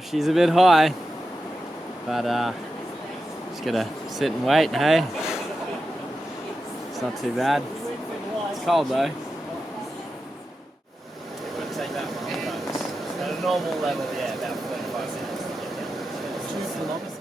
Well, she's a bit high, but just gotta sit and wait, hey? It's not too bad. It's cold though. It wouldn't take that long, but at a normal level, yeah, about 45 minutes to get down. 2 kilometres.